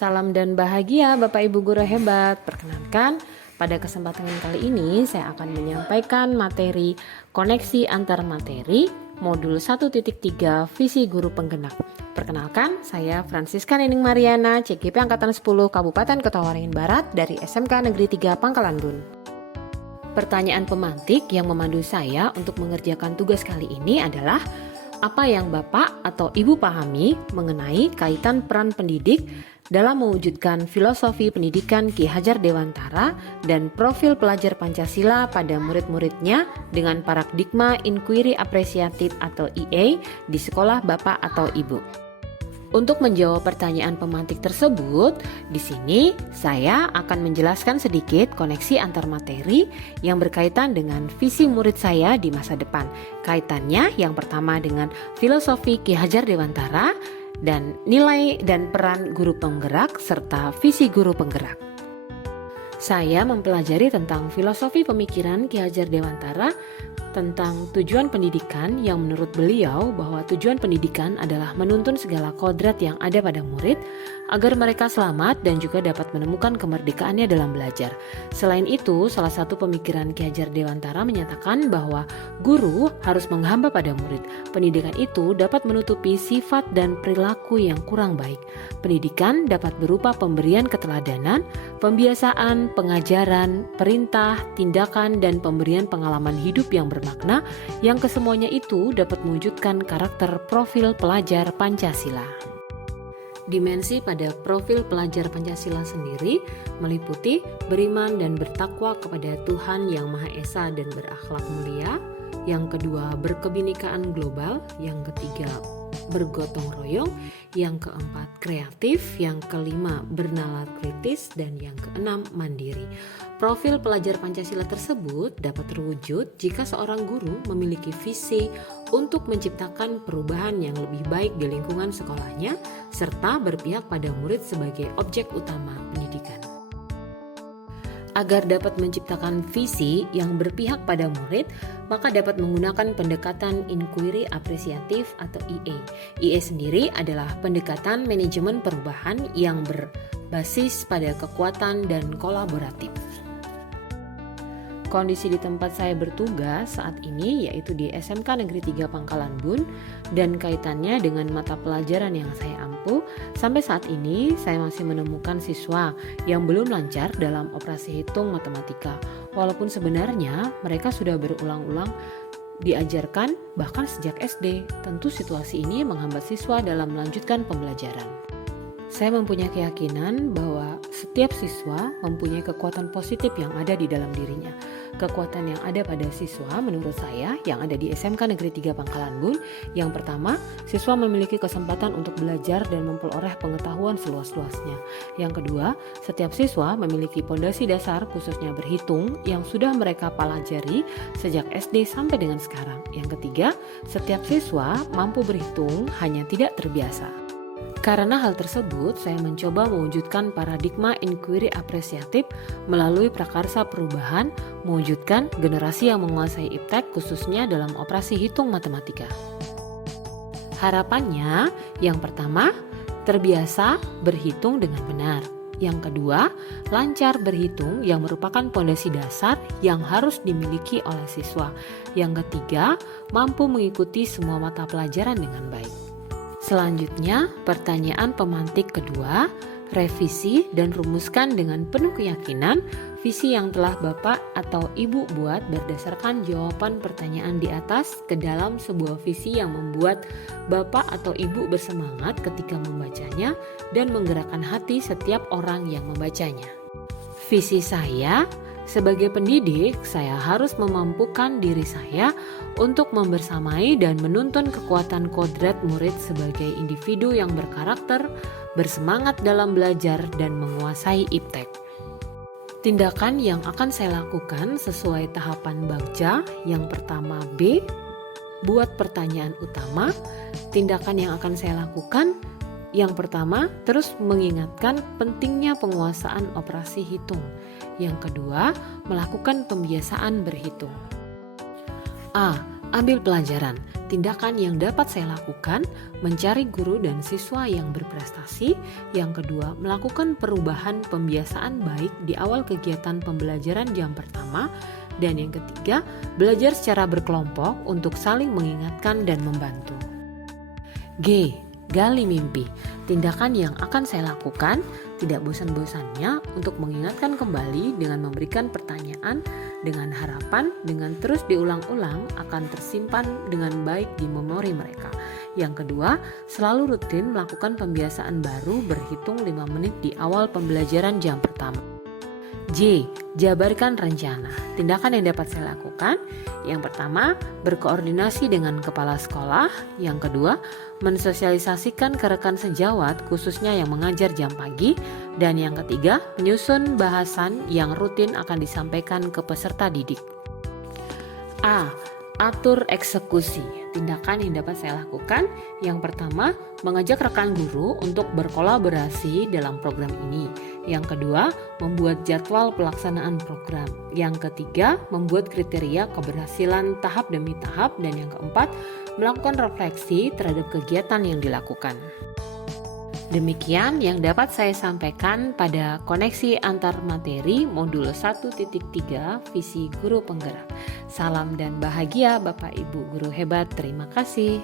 Salam dan bahagia Bapak Ibu Guru hebat. Perkenalkan, pada kesempatan kali ini saya akan menyampaikan materi koneksi antar materi modul 1.3 visi guru penggerak. Perkenalkan, saya Francisca Nining Mariana, CGP Angkatan 10 Kabupaten Kota Waringin Barat dari SMK Negeri 3 Pangkalan Bun. Pertanyaan pemantik yang memandu saya untuk mengerjakan tugas kali ini adalah: apa yang Bapak atau Ibu pahami mengenai kaitan peran pendidik dalam mewujudkan filosofi pendidikan Ki Hajar Dewantara dan profil pelajar Pancasila pada murid-muridnya dengan paradigma inquiry apresiatif atau IA di sekolah Bapak atau Ibu? Untuk menjawab pertanyaan pemantik tersebut, di sini saya akan menjelaskan sedikit koneksi antar materi yang berkaitan dengan visi murid saya di masa depan. Kaitannya yang pertama dengan filosofi Ki Hajar Dewantara dan nilai dan peran guru penggerak serta visi guru penggerak. Saya mempelajari tentang filosofi pemikiran Ki Hajar Dewantara tentang tujuan pendidikan yang menurut beliau bahwa tujuan pendidikan adalah menuntun segala kodrat yang ada pada murid agar mereka selamat dan juga dapat menemukan kemerdekaannya dalam belajar. Selain itu, salah satu pemikiran Ki Hajar Dewantara menyatakan bahwa guru harus menghamba pada murid. Pendidikan itu dapat menutupi sifat dan perilaku yang kurang baik. Pendidikan dapat berupa pemberian keteladanan, pembiasaan, pengajaran, perintah, tindakan, dan pemberian pengalaman hidup yang bermakna yang kesemuanya itu dapat mewujudkan karakter profil pelajar Pancasila. Dimensi pada profil pelajar Pancasila sendiri meliputi beriman dan bertakwa kepada Tuhan Yang Maha Esa dan berakhlak mulia. Yang kedua, berkebinekaan global. Yang ketiga, bergotong royong. Yang keempat, kreatif. Yang kelima, bernalar kritis. Dan yang keenam, mandiri. Profil pelajar Pancasila tersebut dapat terwujud jika seorang guru memiliki visi untuk menciptakan perubahan yang lebih baik di lingkungan sekolahnya, serta berpihak pada murid sebagai objek utama pendidikan. Agar dapat menciptakan visi yang berpihak pada murid, maka dapat menggunakan pendekatan inquiry apresiatif atau IA. IA sendiri adalah pendekatan manajemen perubahan yang berbasis pada kekuatan dan kolaboratif. Kondisi di tempat saya bertugas saat ini yaitu di SMK Negeri 3 Pangkalan Bun, dan kaitannya dengan mata pelajaran yang saya ampu. Sampai saat ini saya masih menemukan siswa yang belum lancar dalam operasi hitung matematika, walaupun sebenarnya mereka sudah berulang-ulang diajarkan bahkan sejak SD. Tentu situasi ini menghambat siswa dalam melanjutkan pembelajaran. Saya mempunyai keyakinan bahwa setiap siswa mempunyai kekuatan positif yang ada di dalam dirinya. Kekuatan yang ada pada siswa menurut saya yang ada di SMK Negeri 3 Pangkalan Bun, yang pertama, siswa memiliki kesempatan untuk belajar dan memperoleh pengetahuan seluas-luasnya. Yang kedua, setiap siswa memiliki pondasi dasar khususnya berhitung yang sudah mereka pelajari sejak SD sampai dengan sekarang. Yang ketiga, setiap siswa mampu berhitung hanya tidak terbiasa. Karena hal tersebut, saya mencoba mewujudkan paradigma inquiry apresiatif melalui prakarsa perubahan, mewujudkan generasi yang menguasai iptek khususnya dalam operasi hitung matematika. Harapannya, yang pertama, terbiasa berhitung dengan benar. Yang kedua, lancar berhitung yang merupakan pondasi dasar yang harus dimiliki oleh siswa. Yang ketiga, mampu mengikuti semua mata pelajaran dengan baik. Selanjutnya, pertanyaan pemantik kedua, revisi dan rumuskan dengan penuh keyakinan visi yang telah Bapak atau Ibu buat berdasarkan jawaban pertanyaan di atas ke dalam sebuah visi yang membuat Bapak atau Ibu bersemangat ketika membacanya dan menggerakkan hati setiap orang yang membacanya. Visi saya: sebagai pendidik, saya harus memampukan diri saya untuk membersamai dan menuntun kekuatan kodrat murid sebagai individu yang berkarakter, bersemangat dalam belajar, dan menguasai iptek. Tindakan yang akan saya lakukan sesuai tahapan bagja. Yang pertama, B. Buat pertanyaan utama. Tindakan yang akan saya lakukan: yang pertama, terus mengingatkan pentingnya penguasaan operasi hitung. Yang kedua, melakukan pembiasaan berhitung. A. Ambil pelajaran. Tindakan yang dapat saya lakukan, mencari guru dan siswa yang berprestasi. Yang kedua, melakukan perubahan pembiasaan baik di awal kegiatan pembelajaran jam pertama. Dan yang ketiga, belajar secara berkelompok untuk saling mengingatkan dan membantu. G. Gali mimpi. Tindakan yang akan saya lakukan, tidak bosan-bosannya untuk mengingatkan kembali dengan memberikan pertanyaan dengan harapan dengan terus diulang-ulang akan tersimpan dengan baik di memori mereka. Yang kedua, selalu rutin melakukan pembiasaan baru berhitung 5 menit di awal pembelajaran jam pertama. J. Jabarkan rencana. Tindakan yang dapat saya lakukan, yang pertama, berkoordinasi dengan kepala sekolah. Yang kedua, mensosialisasikan ke rekan sejawat khususnya yang mengajar jam pagi. Dan yang ketiga, menyusun bahasan yang rutin akan disampaikan ke peserta didik. A. Atur eksekusi. Tindakan yang dapat saya lakukan, yang pertama, mengajak rekan guru untuk berkolaborasi dalam program ini. Yang kedua, membuat jadwal pelaksanaan program. Yang ketiga, membuat kriteria keberhasilan tahap demi tahap. Dan yang keempat, melakukan refleksi terhadap kegiatan yang dilakukan. Demikian yang dapat saya sampaikan pada koneksi antar materi modul 1.3 visi guru penggerak. Salam dan bahagia Bapak Ibu guru hebat. Terima kasih.